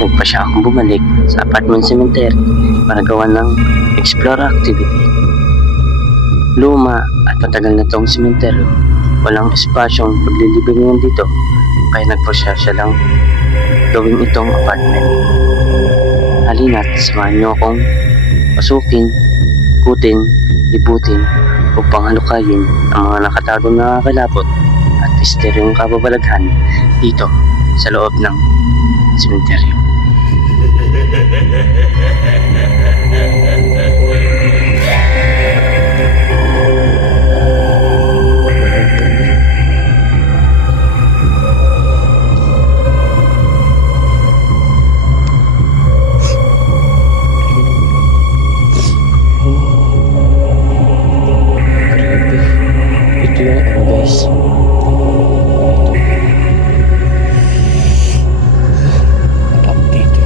nagpa siya akong bumalik sa apartment cemetery para gawa ng explore activity. Luma at matagal na tong sementeryo, walang espasyong paglilibingan dito, kaya nagpa siya lang gawin itong apartment. Halina't samahan niyo akong pasukin, ikutin, libutin upang halukayin ang mga nakatagong nakakalapot at misteryong kababalaghan dito sa loob ng sementeryo. Ito yung ano guys, atap dito.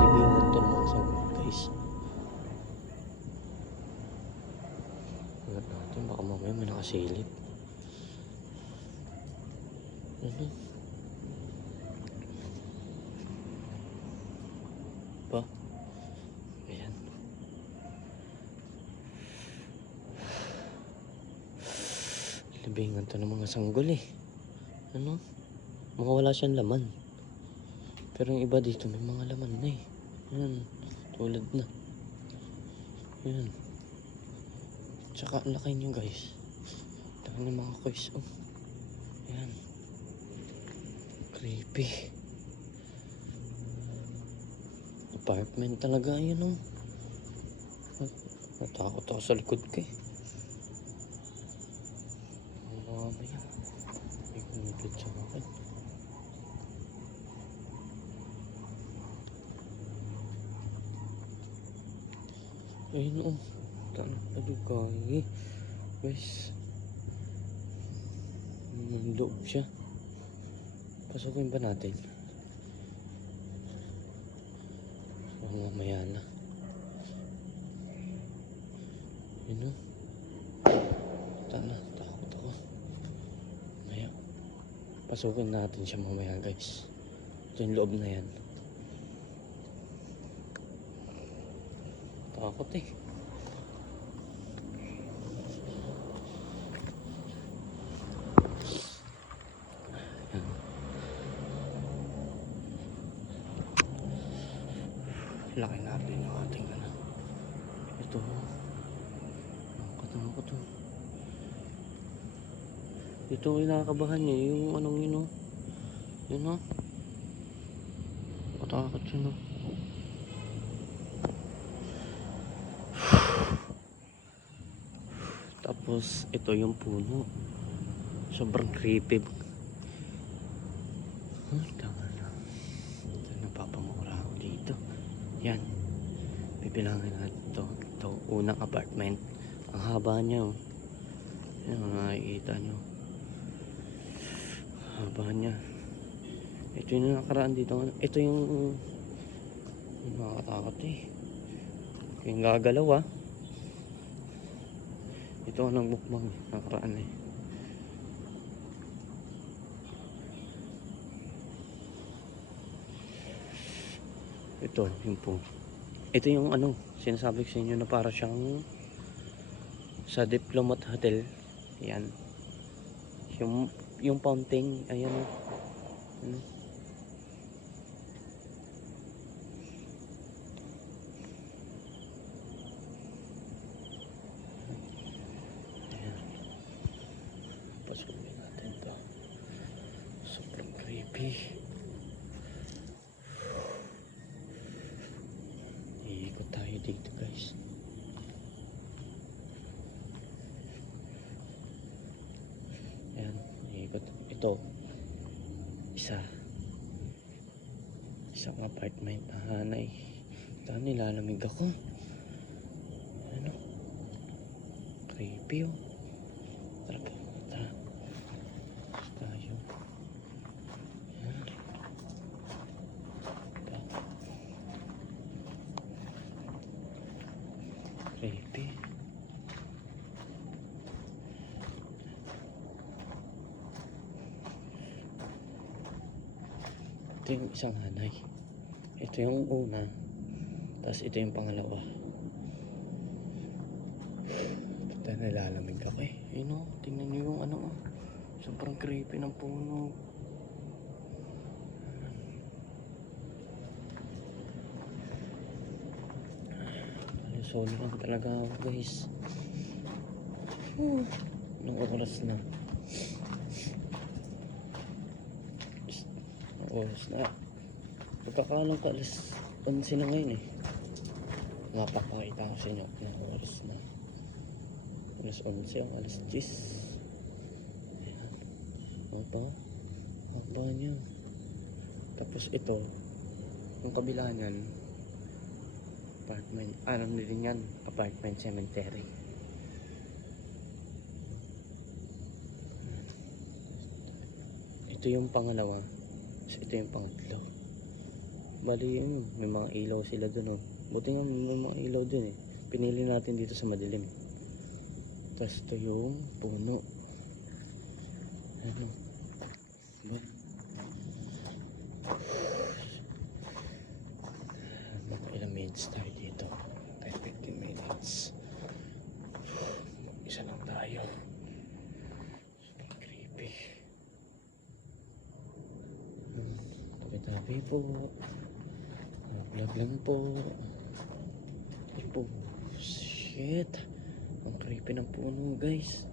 Libingan to mga sagot guys. Ingat natin, baka mamaya may nakasilip. Ano? Ba? Ayan. Libingan to ng mga sanggol eh. Ano? Mga wala siyang laman. Pero yung iba dito may mga laman na eh. Ayan. Tulad na. Ayan. Tsaka ang laki nyo guys. Laki ng mga kois. Oh. Ayan. Creepy. Apartment talaga yan oh. Natakot ako sa likod ko eh. Mamaya. May kumipit sa akin. Ayun oh. Taligay. Guys. Nandoob siya. Pasukin ba natin? Mamaya na. Yun o. Tala, takot ako. Mamaya. Pasukin natin siya mamaya guys. Ito yung loob na yan. Takot eh. Laki natin yung ating ano. Ito. Nakakatanong ko to. Ito yung nakakabahan niya. Yung anong yun o. Yun o. Matakot yun o. Tapos ito yung puno. Sobrang creepy. Tama na. Napapamura ako dito. Yan. Bibilangin natin ito. Ito, unang apartment. Ang haba niya oh. Yan, makikita nyo. Haba niya. Ito yung nakaraan dito. Ito yung nakakatakot eh. Yung gagalaw ah. Ito ang nagmukbang nakaraan eh. Ito yung po. Ito yung ano, sinasabi ko sa inyo na para siyang sa Diplomat Hotel. Yan. Yung fountain, ayan o. Ano? Ayan. Pasukin natin to. Sobrang creepy. Iikot tayo dito guys. Ayan, iikot. Ito isang apartment na hanay. Ito nilalamig ako. Ano? Creepy oh. Tara po. Tara. Tayo. Creepy. Ito yung isang hanay. Ito yung una. Tapos ito yung pangalawa. Ito nalalamig ako eh. Ayun o, tingnan nyo yung ano o. Sobrang creepy ng puno. Solo lang talaga ako guys. Anong oras na? Anong oras na? Pagkakalang ka alas 11 na ngayon eh. Mapapakita ko sa inyo anong oras na. Alas 11 ang alas 10. Ayan. Haba niya. Tapos ito, yung kabila niyan, apartment, alam din yan, apartment cemetery. Ito yung pangalawa, ito yung pangatlo. Bali yun, may mga ilaw sila dun oh. Buti nga may mga ilaw dun eh. Pinili natin dito sa madilim. Tapos ito yung puno. Ano? Mga ilang minutes tayo dito. 10-15 minutes. Isa lang tayo. Super creepy. Tabi-tabi po. Vlog lang po. Ay po. Shit. Ang creepy ng puno guys.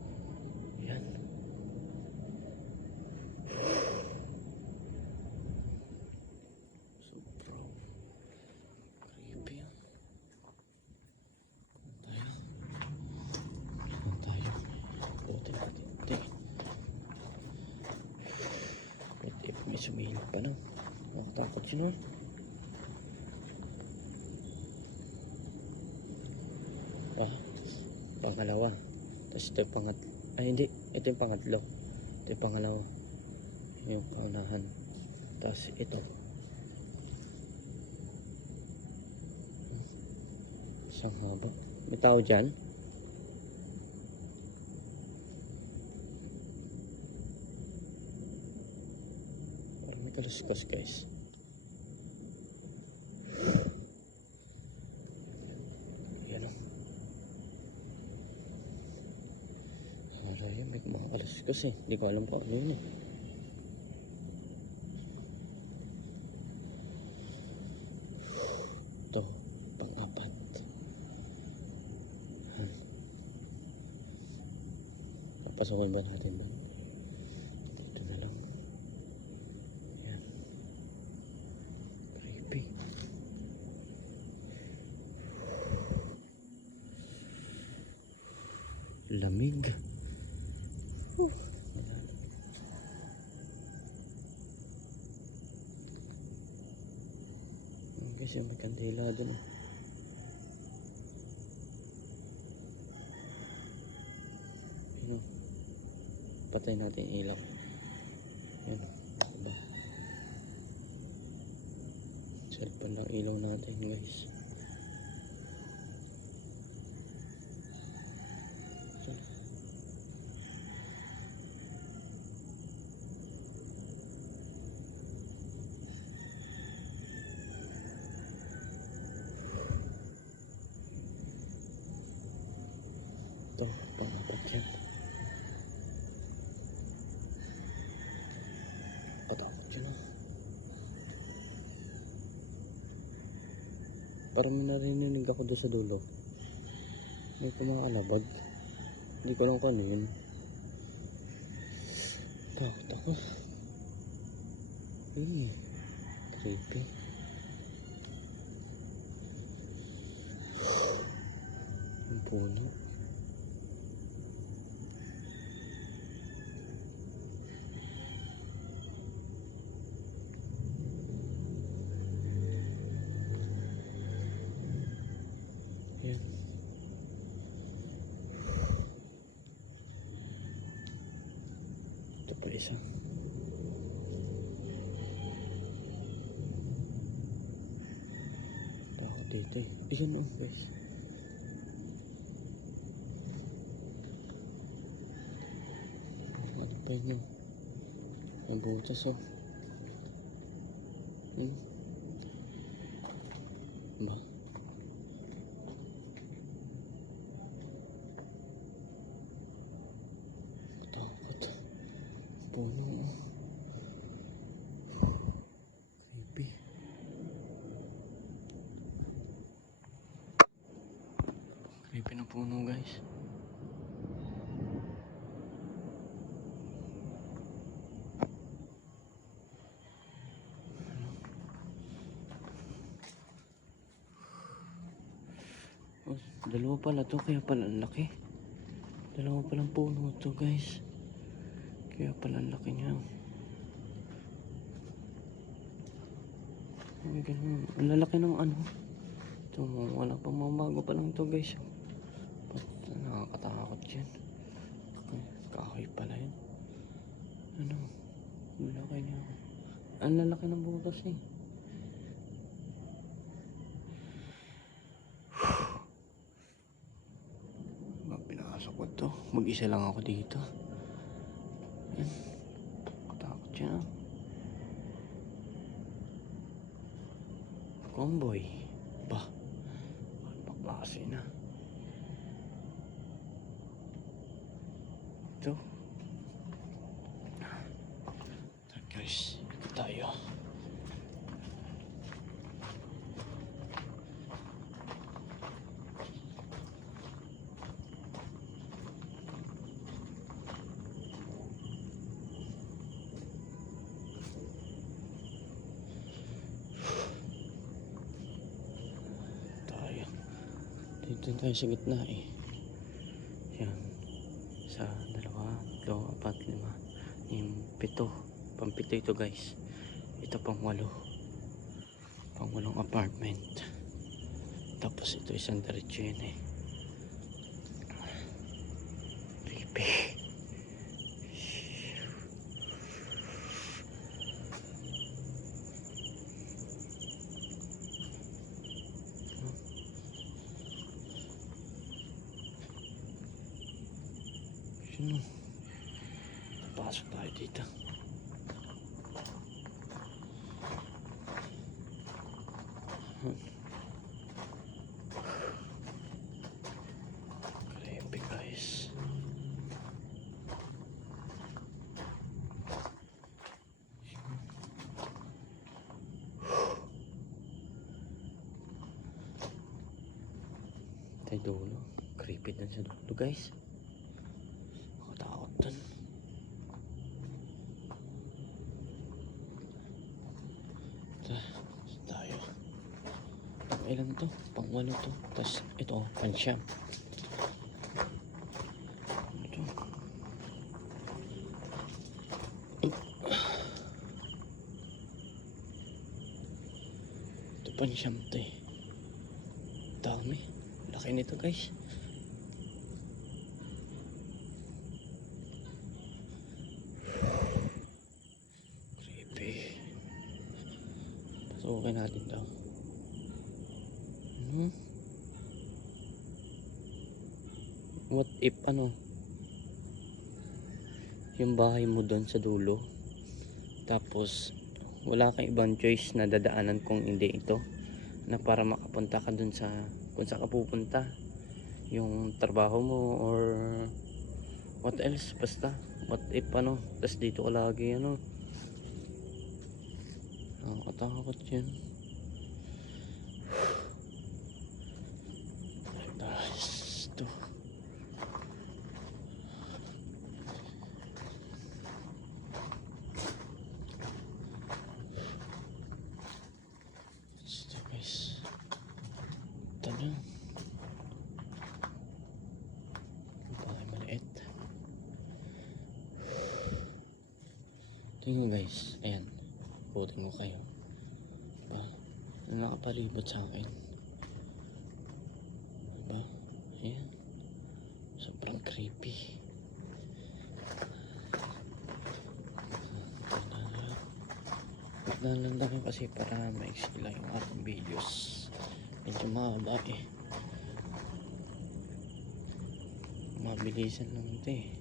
Yan. May sumilip pa na. Nakatakot yun oh. Pangalawa. Tapos ito yung pangatlo. Ay hindi. Ito yung pangatlo. Ito yung pangalawa. Yung paunahan. Tapos ito. Isang haba. May tao dyan. Kaluskos guys. Yan o. Ano yun? May mga kaluskos eh. Hindi ko alam pa ano yun eh. Ito. Pang-apat. Napasukan ba natin ba? Dito na lang. Lamig. Kasi may kandila dun. Ayun. Patay natin ilaw. Ayun. Diba? Cellphone lang ilaw natin guys. Ito, pangapat yan. Katakot yun ah. Parang may narinig ako doon sa dulo. May kumakalabag. Hindi ko lang kung ano yun. Takot ako. Creepy. Ang puno. Yan. Ito pa isa. Takot dito eh. Ayan o guys. pa yun. May butas oh. Ba? Matakot. Puno oh. Creepy. Creepy na puno guys. Oh, dalawa pala to, kaya pala ang laki. Dalawa palang puno to guys. Kaya pala ang laki niya. Ay, ganun. Ang lalaki ng ano. Ito, wala pang mamago pa lang to guys. Ba't nakakatakot yan? Kahoy pala yun. Ano? Ang laki niya. Ang lalaki ng butas eh. Pinasok ko to. Mag-isa lang ako dito. Yan. Katakot siya. Comboy. Ba? Paklase na. Ito. Guys, ikot tayo. Dito tayo sa gitna eh. Yan. Sa 2, 3, 4, 5, 7. Pampito ito guys. Ito pang 8. Pang 8 apartment. Tapos ito isang diretso yun eh. Creepy. Sino? Pasok tayo dito. Creepy guys. Tayo dulo. Creepy din sa dulo guys. Dun. Tayo. Ilan to? Pang 8 to. Tapos ito, pansyam. Ito. Ito pansyam to eh. Dami. Laki nito guys. Okay natin daw. What if ano? Yung bahay mo doon sa dulo. Tapos wala kang ibang choice na dadaanan kung hindi ito. Na para makapunta ka doon sa kung saan ka pupunta. Yung trabaho mo or what else. Basta what if ano. Tapos dito ka lagi ano. Nakakatakot yan. Guys, ito. Ito guys. Ito na. Bahay maliit. Tingnan guys. Ayan. Butin ko kayo. Diba? Nakapalibot sa akin. Diba? Ayan. Sobrang creepy. Nagdalang lang kasi para maiksi lang yung ating videos. Medyo mahaba eh. Mabilisan lang ito eh.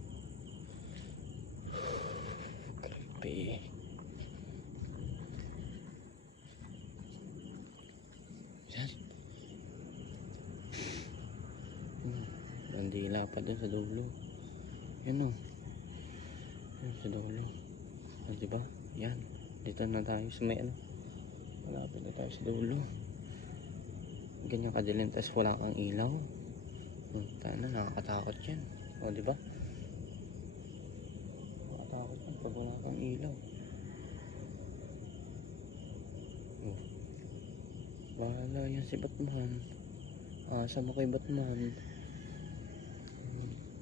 Creepy. Yan. Bandila pa dun sa dulo. Yan o. Yan sa dulo. Diba? Yan. Dito na tayo sa may ano. Malapit na tayo sa dulo. Ganyan kadilim, tas wala kang ilaw. Tana, nakakatakot yan. O, diba? Nakakatakot yan pag wala kang ilaw. O. Bahala yan si Batman. Asa mo kay Batman?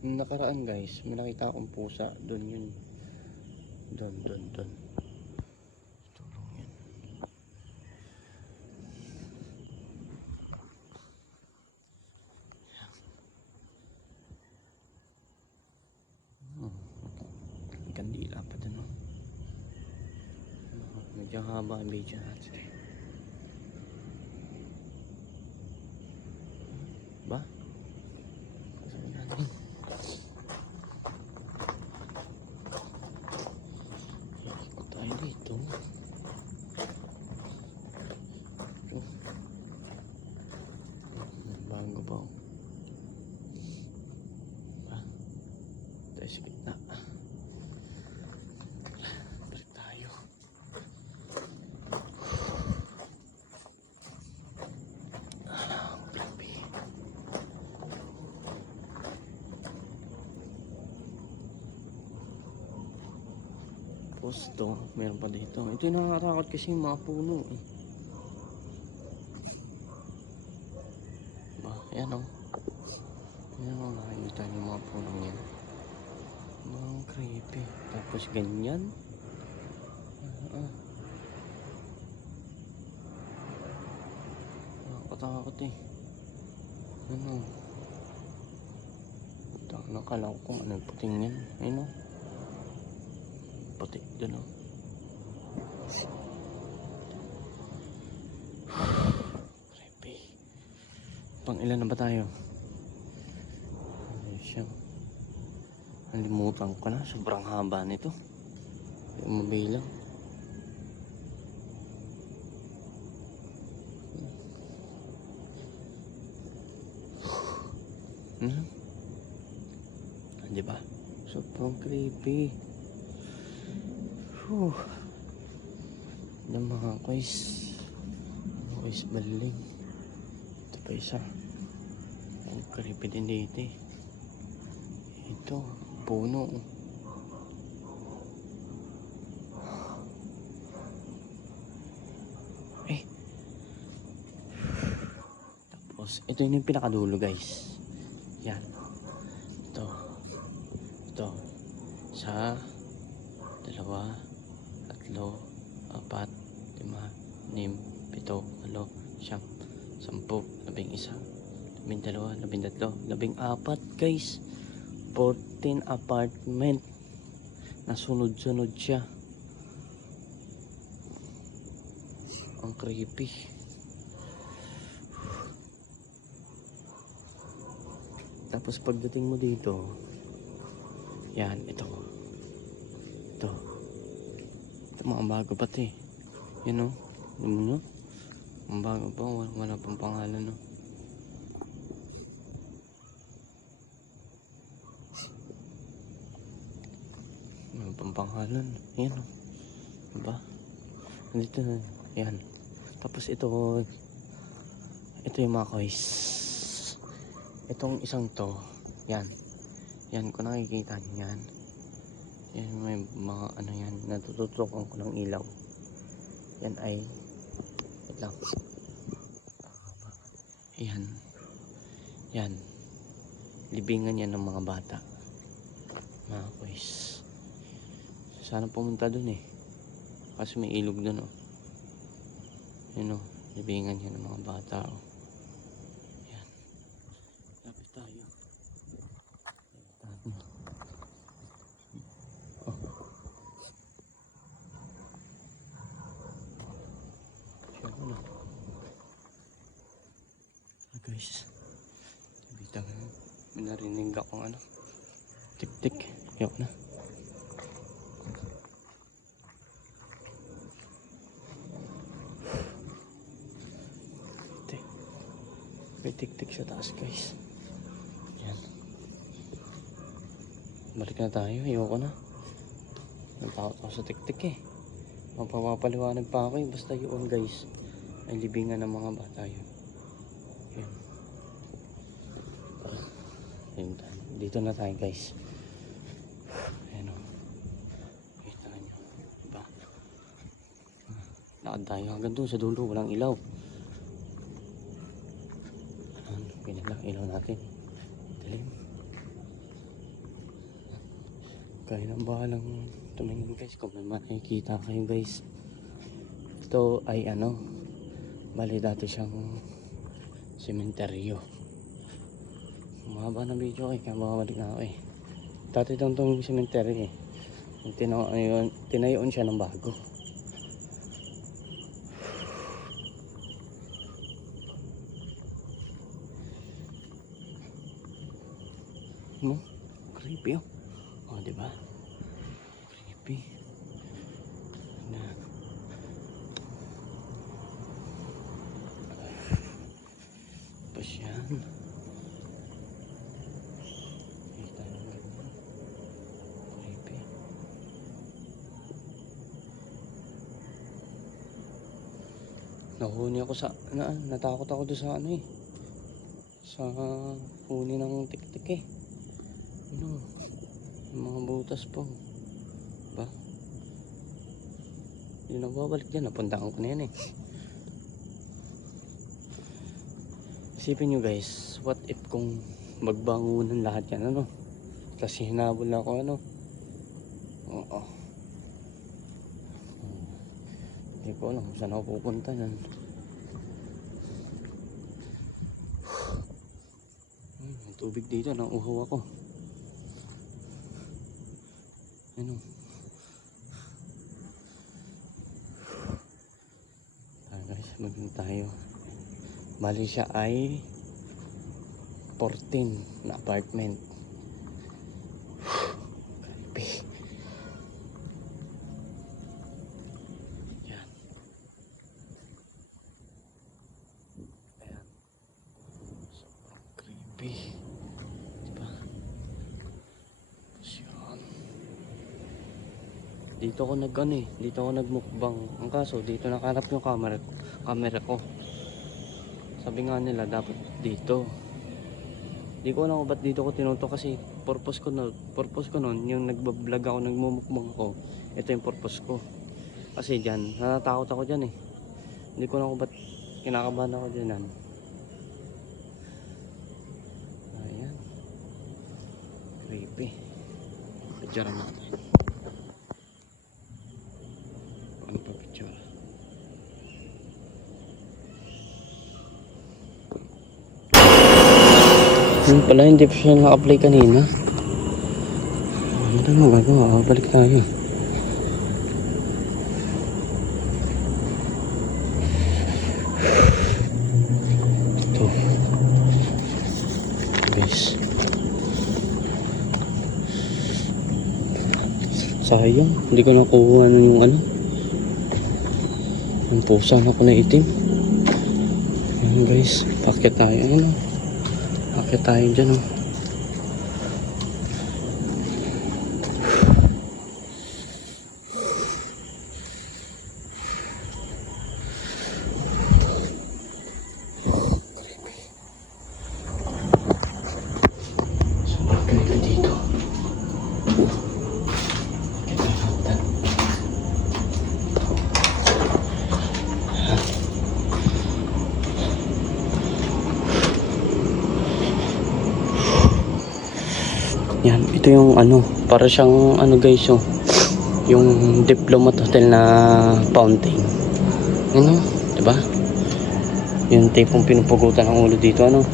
Yung nakaraan guys, may nakita akong pusa. Doon yun. Doon. Tulong yan. May kandila pa dun. Medyo haba ang video natin. Ba? Sabi natin. Ikot tayo dito. Bago ba? Ba? Tayo sa gitna. Balik tayo. Creepy. Posto, meron pa dito. Ito yung nakakatakot kasi yung mga puno eh. Ba, yan o. Yan o, nakikita yung mga puno yan. Mga creepy. Tapos ganyan. Nakakatakot eh. Ano? Nakala ko kung ano yung puting yan. Ayun o. Puti dun o. Creepy. Pang ilan na ba tayo? Ayun siya. Nalimutan ko na. Sobrang haba nito. Yung mabilang. Diba? Sobrang creepy. Yung mga kois baling. Ito pa isa. Ang creepy din dito eh. Ito, puno. Tapos ito yung pinakadulo guys. Yan. Ito. Sa 2, 3, 4, 5, 6, 7, 8, 9, 10, 11, 12, 13, 14 guys. 14 apartment. Nasunod-sunod siya. Ang creepy. Tapos pagdating mo dito, yan, ito mga bago pa ito eh. Yan o, ang bago pa, wala pang pangalan o. Wala pang pangalan, yan o. Diba? Nandito na, yan. Tapos ito yung mga kois. Itong isang to, yan kung nakikita niyo yan. Yan may mga ano yan, natututukan ko ng ilaw. Yan ay wait lang. Yan libingan yan ng mga bata, mga kois. Sana pumunta dun eh, kasi may ilog dun oh. Yan oh, libingan yan ng mga bata oh. Yan, lapit tayo. Guys, bitang may narinig akong ano, tik-tik. Yok na. May tik-tik sa taas guys. Yan. Balik na tayo. Ayoko na. Natakot ako sa tik-tik eh. Mapapaliwanag pa ako eh. Basta yun guys. Ay libingan ng mga bata yun. Yan. Yan. Dito na tayo guys. Ayan o. Kita nyo. Diba? Lakad tayo hanggang doon sa dulo. Walang ilaw. Pinilang ilaw natin. Dilim. Kaya nang bahalang tumingin guys kung may makikita kayo guys. Ito ay ano, bali dati siyang sementeryo. Mahaba ng video kaya babalik na ako eh. Dati itong sementeryo eh. Tinayoon siya ng bago. No? Creepy oh. Oh, diba? Creepy. Na. Pasyan. Kita nyo ganyan. Creepy. Nahuni ako sa, natakot ako doon sa ano eh. Sa huni ng tik-tik eh. Ano? Yung mga butas po. Ba? Hindi na babalik dyan. Napuntahan ko na yan eh. Isipin nyo guys, what if kung magbangunan lahat yan, ano? Tapos hinabol ako, ano? Oo. Hindi ko alam kung saan ako pupunta yan. Tubig dito, nang uhaw ako. Ano? Guys, maging tayo. Bali siya ay 14 na apartment. Creepy. Yan. Ayan. Sobrang creepy. Dito ako dito ako nagmukbang. Ang kaso, dito nakalap yung camera ko. Sabi nga nila, dapat dito. Di ko alam kung ba't dito ko tinuto kasi purpose ko nun, yung nagbablog ako, nagmumukbang ako. Ito yung purpose ko. Kasi dyan, natatakot ako dyan eh. Hindi ko alam kung ba't kinakabahan ako dyan. Ayan. Creepy. Picture natin. Yung pala hindi pa siya naka-apply kanina. Ano na magagawa? Balik tayo. Ito. Guys. Sayang. Hindi ko nakuha yung ano. Yung pusa na ko na itim. Ayan guys. Pakit tayo. Ano? Pakit tayo dyan oh. Yan, ito yung ano, para siyang ano guys, oh, yung Diplomat Hotel na fountain. Ano, 'di ba? Yung tipong pinupugutan ng ulo dito, ano.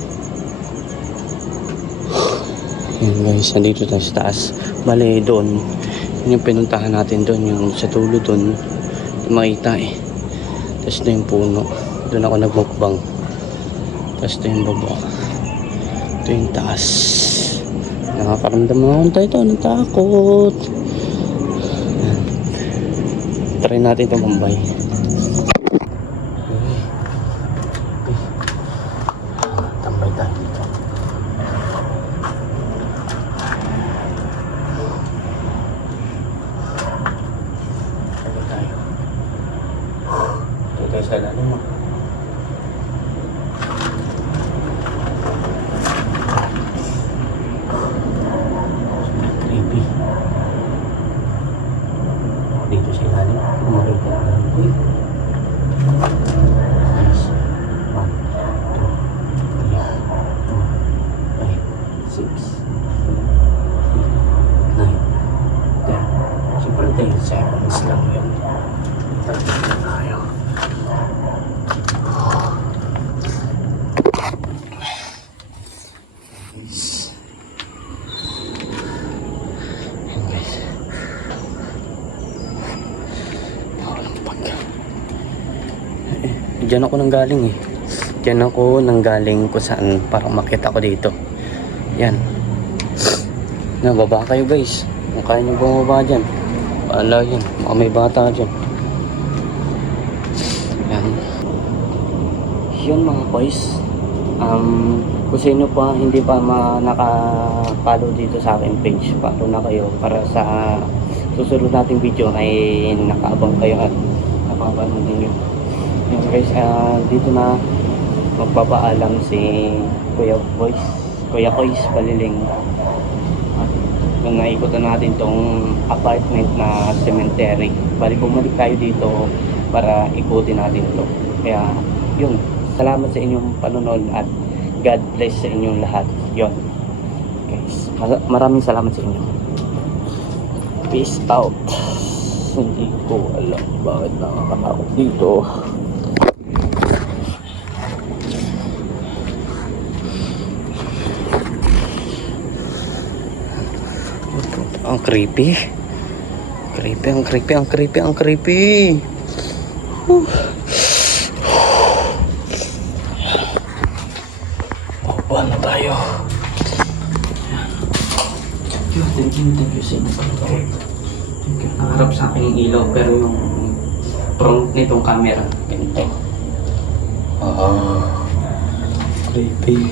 Yan guys, nandito tayo sa taas. Bale doon, yun yung pinuntahan natin doon, yung sa dulo doon, makita eh. Tapos na yung puno, doon ako nagmukbang. Tapos ito yung baba, ito yung taas. Nakakaramdam naman tayo ng takot. Yan. Try natin tumambay. Diyan ako nanggaling eh. Diyan ako nanggaling kung saan para makita ko dito. Yan. Baba kayo guys. Kung kaya nyo bumaba dyan. Paala yan. Baka may bata dyan. Yan. Yun mga boys. Kung sino pa hindi pa nakapalo dito sa akin page, follow na kayo para sa susunod nating video ay nakaabang kayo at napapanood ninyo. Yun guys, dito na magpapaalam si Kuya Kois Baliling. At kung naikutan natin tong apartment na cemetery, bali bumalik tayo dito para ikutin natin to. Kaya yun, salamat sa inyong panonood at God bless sa inyong lahat. Yun guys, maraming salamat sa inyo. Peace out. Hindi ko alam bakit nakakatakot dito. Ang creepy. Ang creepy. Baba na tayo. Thank you sa inyo. Naharap sa akin yung ilaw pero yung front nitong camera ganito. Creepy.